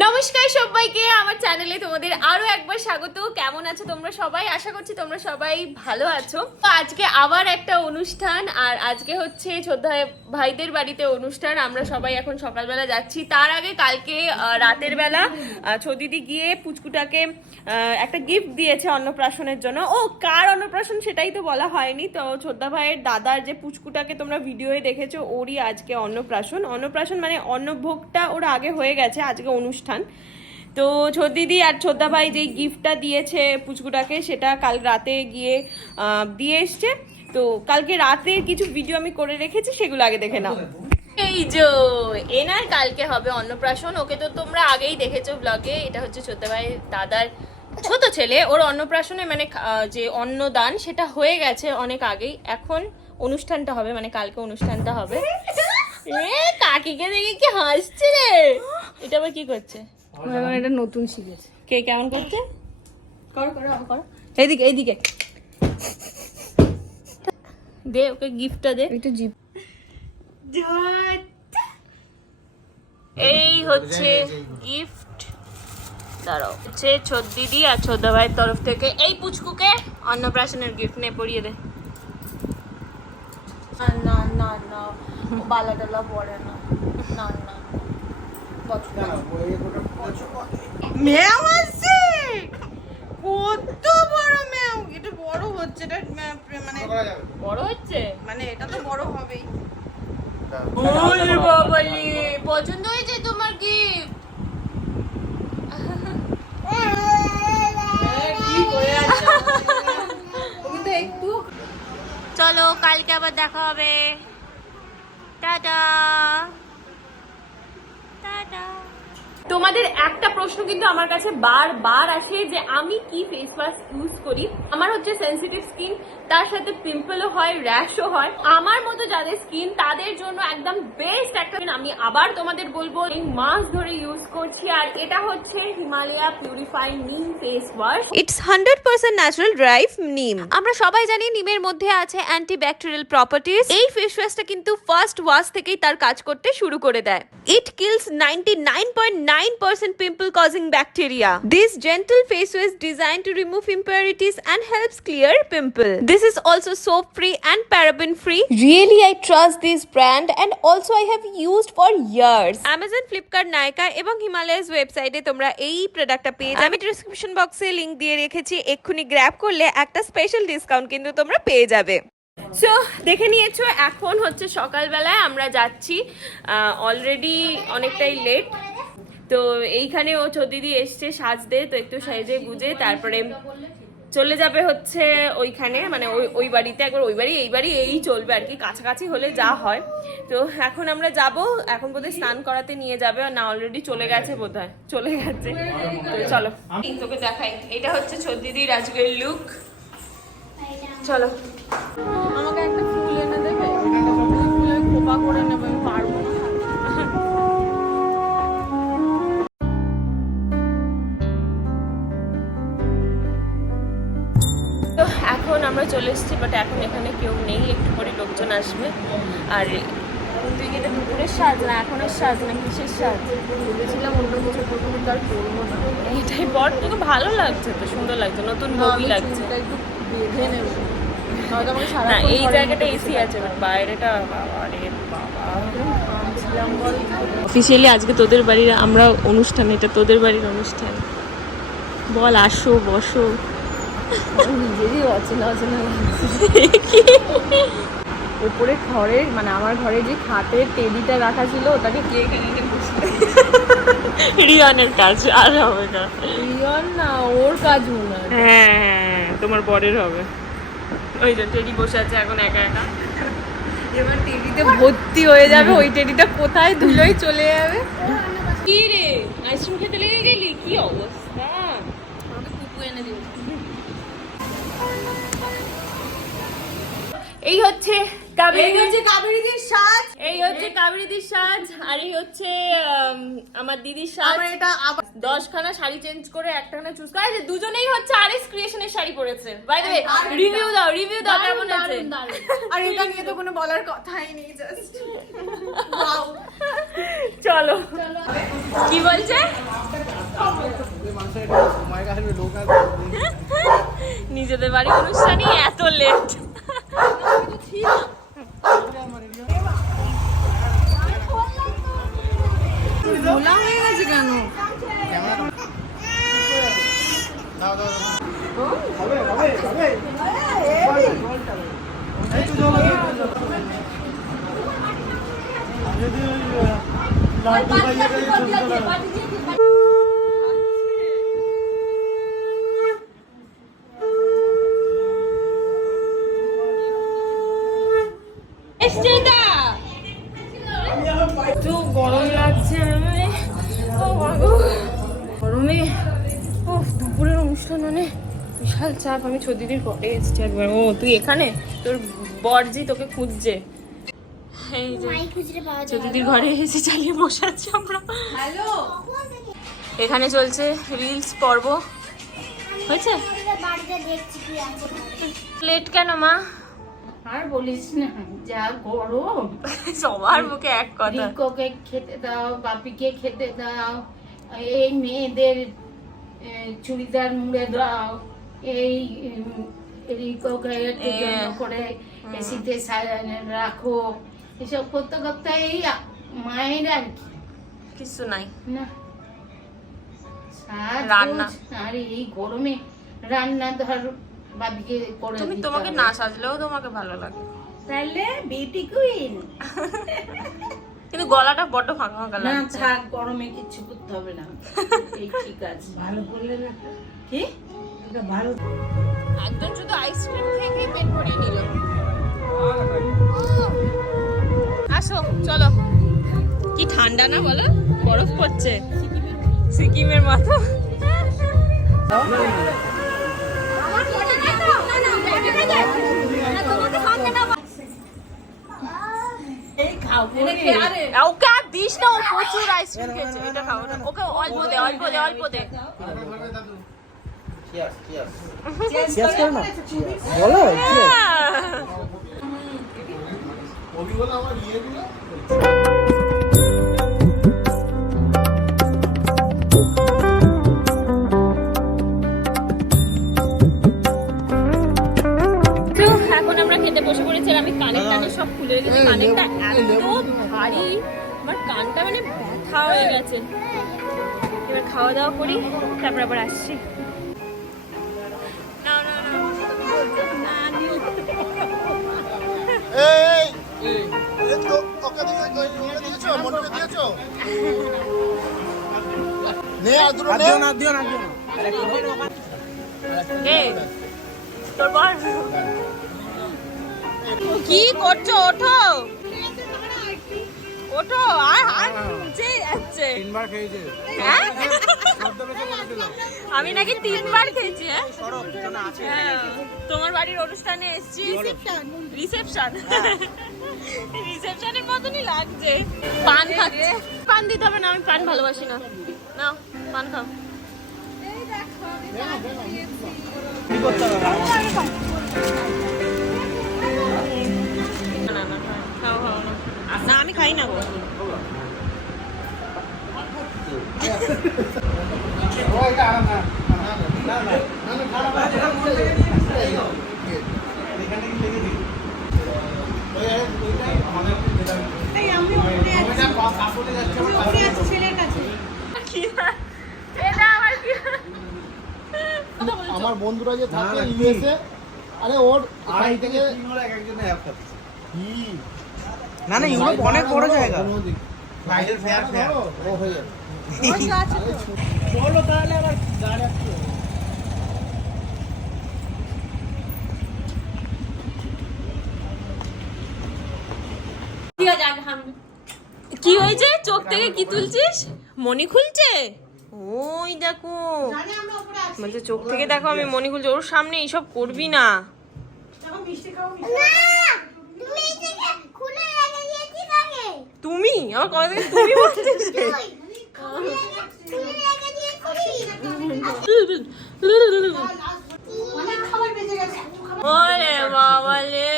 নমস্কার সবাইকে, আমার চ্যানেলে তোমাদের আরও একবার স্বাগত। কেমন আছো তোমরা সবাই? আশা করছি তোমরা সবাই ভালো আছো। তো আজকে আবার একটা অনুষ্ঠান, আর আজকে হচ্ছে ছোদ্দা ভাইদের বাড়িতে অনুষ্ঠান। আমরা সবাই এখন সকালবেলা যাচ্ছি। তার আগে কালকে রাতের বেলা ছদিদি গিয়ে পুচকুটাকে একটা গিফট দিয়েছে অন্নপ্রাশনের জন্য। ও, কার অন্নপ্রাশন সেটাই তো বলা হয়নি। তো ছোদ্দা ভাইয়ের দাদার যে পুচকুটাকে তোমরা ভিডিওয়ে দেখেছ, ওরই আজকে অন্নপ্রাশন। অন্নপ্রাশন মানে অন্নভোগটা ওর আগে হয়ে গেছে। আজকে অনুষ্ঠান তো ছোট দিদি আর ছোদ্দা ভাই যেই গিফটটা দিয়েছে পুচকুটাকে, সেটা কাল রাতে গিয়ে দিয়ে এসছে। তো কালকে রাতের কিছু ভিডিও আমি করে রেখেছি, সেগুলো আগে দেখে নাও। এই যে এনার কালকে হবে অন্নপ্রাশন। ওকে তো তোমরা আগেই দেখেছ ব্লগে এটা হচ্ছে ছোদ্দা ভাইয়ের দাদার ছোট ছেলে। ওর অন্নপ্রাশনে মানে যে অন্নদান, সেটা হয়ে গেছে অনেক আগেই। এখন অনুষ্ঠানটা হবে মানে কালকে অনুষ্ঠানটা হবে। কাকিকে দেখে কি হাসছে রে? এটা আবার কি করছে? এখন এটা নতুন শিখেছে। কে কেমন করছে? করো করো করো। এইদিকে এইদিকে। দে ওকে গিফটটা দে। একটু জিপ। এই হচ্ছে গিফট দাঁড়াও হচ্ছে ছোট দিদি আর ছোট ভাইয়ের তরফ থেকে এই পুচকুকে অন্নপ্রাশনের গিফট নে পরিয়ে দে। না না না না। ও বালা টালা পড়ে না। কত বড় এটা বড় হচ্ছে এটা মানে বড় হচ্ছে মানে এটা তো বড় হবেই পছন্দ হয়েছে তোমার কি চলো, কালকে আবার দেখা হবে। টাটা। তোমাদের একটা প্রশ্ন কিন্তু আমার কাছে বারবার আছে যে আমি কি ফেস ওয়াশ ইউজ করি? আমার হচ্ছে সেন্সিটিভ স্কিন তার সাথে পিম্পলও হয় র্যাশও হয়। আমার মতো যাদের স্কিন তাদের জন্য একদম বেস্ট একটা আমি আবার তোমাদের বলব, এই মাস ধরে ইউজ করছি। আর এটা হচ্ছে Himalaya purify neem face wash it's hundred percent natural derived neem আমরা সবাই জানি নিমের মধ্যে আছে অ্যান্টি ব্যাকটেরিয়াল প্রপার্টিজ এই ফেস ওয়াশটা কিন্তু ফার্স্ট ওয়াশ থেকেই তার কাজ করতে শুরু করে দেয়। It kills ninety nine point nine percent pimple causing bacteria this gentle face wash design to remove impurities and helps clear pimple. This is also soap free and paraben free. Really, I trust this brand and also I have used for years. Amazon, Flipkart, Nykaa এবং হিমালয়াস ওয়েবসাইটে তোমরা এই প্রোডাক্টটা পেয়ে আমি description বক্সে link দিয়ে রেখেছি এক্ষুনি গ্র্যাব করলে একটা স্পেশাল ডিসকাউন্ট কিন্তু তোমরা পেয়ে যাবে সো দেখে নিয়েছো এখন হচ্ছে সকালবেলায় আমরা যাচ্ছি অলরেডি অনেকটাই লেট তো এইখানে ও দিদি এসছে সাজতে তো একটু সাজে গুজে তারপরে চলে যাবে হচ্ছে ওইখানে মানে ওই ওই বাড়িতে একবার ওই বাড়ি এই বাড়ি এই চলবে আর কি কাছাকাছি হলে যা হয়। তো এখন আমরা যাব এখন বোধহয় স্নান করাতে নিয়ে যাবে আর না অলরেডি চলে গেছে বোধহয় চলে গেছে। তো চলো। তোকে দেখাই এটা হচ্ছে দিদির আজকের লুক চলো। আমাকে একটা ফুল এনে দেবে ফুলে খোপা করে আমরা চলে এসেছি বাট এখন এখানে কেউ নেই একটু পরে লোকজন আসবে। আর তুই কি এটা দুপুরের সাজ না এখনের সাজ না কিসের সাজ? ভেবেছিলাম অন্য কিছু করব কিন্তু আর করব না। এটাই তোকে ভালো লাগছে তো সুন্দর লাগছে নতুন বউই লাগছে। চুলটা একটু বেঁধে নেব। না এই জায়গাটা এসি আছে বাট বাইরেটা বাবা। অফিসিয়ালি আজকে তোদের বাড়ির আমরা অনুষ্ঠান এটা তোদের বাড়ির অনুষ্ঠান। বল আসো বসো। নিজেরই অচেনা অচেনা ওপরে ঘরের মানে আমার ঘরে যে খাটের টেবিটা রাখা ছিল ওটাকে কে রিয়ানের কাজ আর হবে না। রিয়ন না ওর কাজ মনে হয়। হ্যাঁ তোমার বরের হবে। ওই যে টেডি বসে আছে এখন একা একা। এবার টেডিতে ভর্তি হয়ে যাবে ওই টেডিটা কোথায়? ধুলোই চলে যাবে। কি রে? আইসক্রিম খেতে লেগে গেলি? কি অবস্থা? আমাকে কুকু এনে এই হচ্ছে কাবেরী এই হচ্ছে কাবেরীদের সাজ। এই হচ্ছে কাবেরীদির সাজ আর এই হচ্ছে আমার দিদির সাজ। এটা আবার দশখানা শাড়ি চেঞ্জ করে একটাখানা চুজ করে। যে দুজনেই হচ্ছে আরএস ক্রিয়েশনের শাড়ি পরেছে। বাই দ্য দারুণ, রিভিউ দাও রিভিউ দাও কেমন আছে আর এটা নিয়ে তো কোনো বলার কথাই নেই জাস্ট চলো। কি বলছে? নিজেদের বাড়ি অনুষ্ঠানই এত লেট ভোলা হয়ে গেছে কেন এটা তো গরম লাগছে আমার ও বাবু গরমে ও দুপুরের অনুষ্ঠান মানে বিশাল চাপ। আমি ছদিদির ঘরে এসেছি একবার। ও তুই এখানে? তোর বরজি তোকে খুঁজছে। এই যে ছদিদির ঘরে এসে চালিয়ে বসে আছি আমরা। হ্যালো? এখানে চলছে রিলস পর্ব। হয়েছে? বাড়িতে দেখছি কি আছে। লেট কেন মা? আর বলিস না যা গরম। সবার মুখে এক কথা। রিকোকে খেতে দাও বাপিকে খেতে দাও এই মেয়েদের চুড়িদার মুড়ে দাও এই রিকোকে করে এসিতে রাখো। এসব করতে করতে এই মায়ের আর কি। কিছু নাই। না। রান্না। আর এই গরমে রান্না ধর বাপিকে করে তুমি তোমাকে না সাজলেও তোমাকে ভালো লাগে। তাহলে বিউটি কুইন কিন্তু গলাটা বড্ড ফাঁকা ফাঁকা না থাক গরমে কিচ্ছু করতে হবে না। এই ঠিক আছে। ভালো করলে না। কি? ভালো। একদম শুধু আইসক্রিম খেয়ে পেট ভরিয়ে নিল। আসো চলো। কি ঠান্ডা না বলো? বরফ পড়ছে। সিকিমের মাথা ওকে আর দিস না ও প্রচুর আইসক্রিম খেয়েছে। এটা খাও ওকে অল্প দে অল্প দে অল্প দে। হ্যাঁ। তো কানের টানে সব খুলে রেখেছি কানেরটা এত ভারী আমার কানটা মানে ব্যথা হয়ে গেছে। এবার খাওয়া দাওয়া করি তারপর আবার আসছি। তোর বল। কি করছ? ওঠো। ওঠো আর আর নিচে যাচ্ছে। তিনবার খেয়েছে। হ্যাঁ? আমি নাকি তিনবার খেয়েছি হ্যাঁ? হ্যাঁ, তোমার বাড়ির অনুষ্ঠানে এসেছি। রিসেপশন রিসেপশনের মতনই লাগছে। পান খাচ্ছে। পান দিতে হবে না আমি পান ভালোবাসি না। নাও পান খাও। না, না, না গো আমার বন্ধুরা যে থাকে ইউএসএ আরে ওর আড়াই থেকে কি? না না ইউরোপ অনেক বড় জায়গা। বাইরের ফেয়ার ফেয়ার ও হয়ে যাবে। কি হয়েছে? চোখ থেকে কি তুলছিস? মনি খুলছে? ওই দেখো। বলছে চোখ থেকে দেখো আমি মনি খুলছি। ওর সামনে এইসব করবি না। তুমি যে তুমি? আমার কথা থেকে তুমি বলছিস? ওলে বাবালে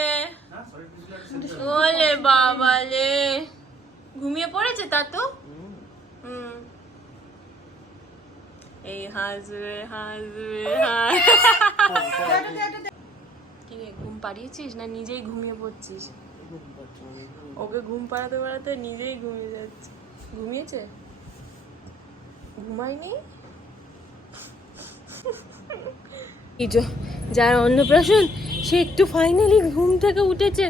ওলে বাবালে ঘুমিয়ে পড়েছে তা তো? হুম। এই হাসবে হাসবে হাস কি ঘুম পাড়িয়েছিস না নিজেই ঘুমিয়ে পড়ছিস? ওকে ঘুম পাড়াতে পাড়াতে নিজেই ঘুমিয়ে যাচ্ছে। ঘুমিয়েছে? ঘুমায়নি? যার অন্নপ্রাশন, সে একটু ফাইনালি ঘুম থেকে উঠেছে।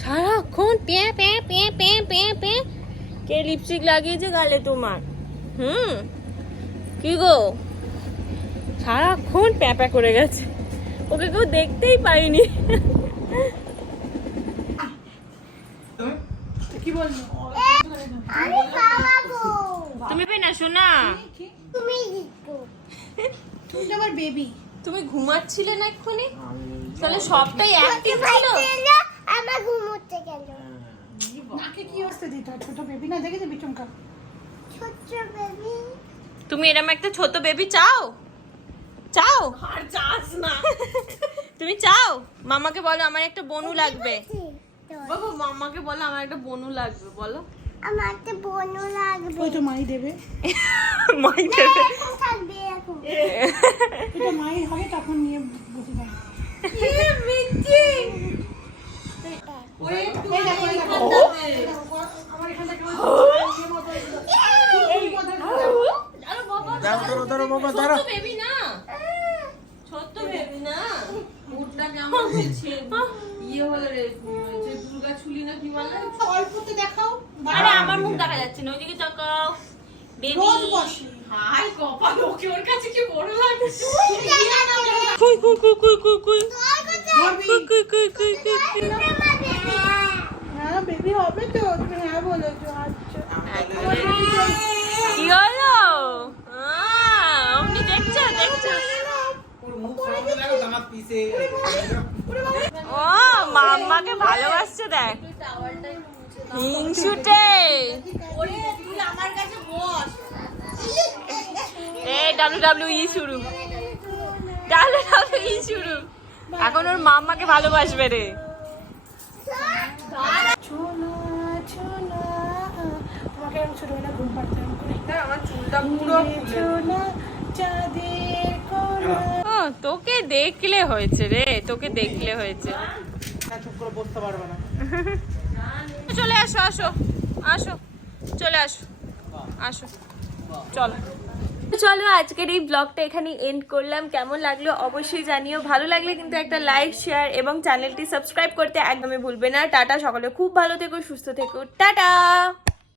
সারাক্ষণ পে পে পে পে পে পে। কে লিপস্টিক লাগিয়েছে গালে তোমার? হুম? কি গো? সারাক্ষণ প্যাপা করে গেছে। ওকে কেউ দেখতেই পাইনি কি বলব আমি খাওয়াবো তুমি পে না শোনা তুমি তুমি আমার বেবি তুমি ঘুমাচ্ছিলে না এক্ষুনি? তাহলে সবটাই অ্যাক্টিভ ছিল? আমার ঘুমোতে গেল নাকে কি অবস্থা দিতে ছোট বেবি না দেখেছে বিচমকা? ছোট্ট বেবি তুমি এরকম একটা ছোট বেবি চাও? চাও? আর চাস না। তুমি চাও? মামাকে বলো আমার একটা বনু লাগবে। বাবু মামাকে বলো আমার একটা বনু লাগবে বলো। আমার একটা বনু লাগবে। ওই তো মাই দেবে। মাই দেবে। থাকবে এখন। এটা মাই হবে তখন নিয়ে বসে যাবে এই দেখো, এই দেখো। আমার এখানটা কেমন আরে বাবা দাঁড়াও দাঁড়াও দাঁড়াও বাবা দাঁড়াও ছোট্ট বেবি না ছোট্ট বেবি না মুখটা কেমন হয়েছে ইয়ে হলো রে যে দুর্গা ছুলি না কি বলে অল্পতে দেখাও আরে আমার মুখ দেখা যাচ্ছে না ওইদিকে তাকাও বেবি। হাই কপাল ওকে ওর কাছে কি বড় লাগছে? কুই কুই কুই কুই কুই কুই? কুই কুই কুই কুই কুই হ্যাঁ বেবি হবে তো তুমি হ্যাঁ বলেছ আচ্ছা। কি হলো? অমনি দেখছ দেখছ? ও মাম্মাকে ভালোবাসছে দেখ। হিংসুটে এ ডাব্লিউ ডাব্লিউ ই শুরু। ডাব্লিউ ডাব্লিউ ই শুরু। এখন ওর মাম্মাকে ভালোবাসবে রে। ও, তোকে দেখলে হয়েছে রে তোকে দেখলে হয়েছে। বসতে পারবে না। চলে আসো আসো আসো, চলে আসো আসো, চলো। চলো, আজকের এই ব্লগটা এখানে এন্ড করলাম। কেমন লাগল অবশ্যই জানিও। ভালো লাগলে কিন্তু একটা লাইক শেয়ার এবং চ্যানেলটি সাবস্ক্রাইব করতে একদমই ভুলবে না। টাটা, সকলে খুব ভালো থেকো, সুস্থ থেকো। টাটা!